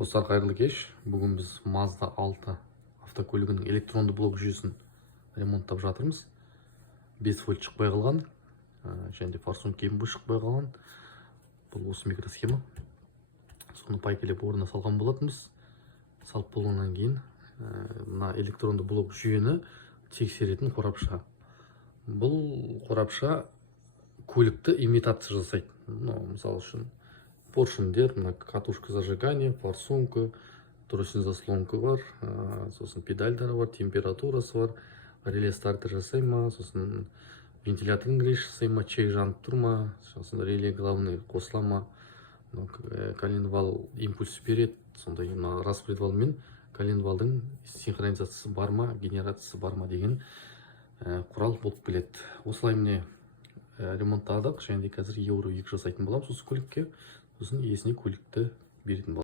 Достар, қайырлы кеш. Бүгін біз Mazda 6 автокөлігінің электронды блок жүйесін ремонттап жатырмыз. 5 вольт шықпай қалған, және де форсунка ембі шықпай қалған. Бұл осы микросхема. Соны пайкелеп орнына салған болатынбыз. Салып болғаннан кейін мына электронды блок жүйені тексеретін қорапша. Бұл қорапша көлікті имитация жасайды. Мысалы үшін поршендер, катушка зажигания, форсунка, тросин заслонка бар, сосын педальдары бар, температурасы бар, реле стартер жасай ма, сосын вентиляторын рейс жасай ма, чек жанып тұр ма, сосын реле главный қосыла ма, коленвал импульс береді, сондай распредвал мен коленвалдың синхронизациясы бар ма, генерациясы бар ма деген құрал болып келеді. Осылай міне ремонттадық, және де қазір евро 2 жасайтын боламыз осы көлікке. Сосын иесіне көлікті беретін боламыз.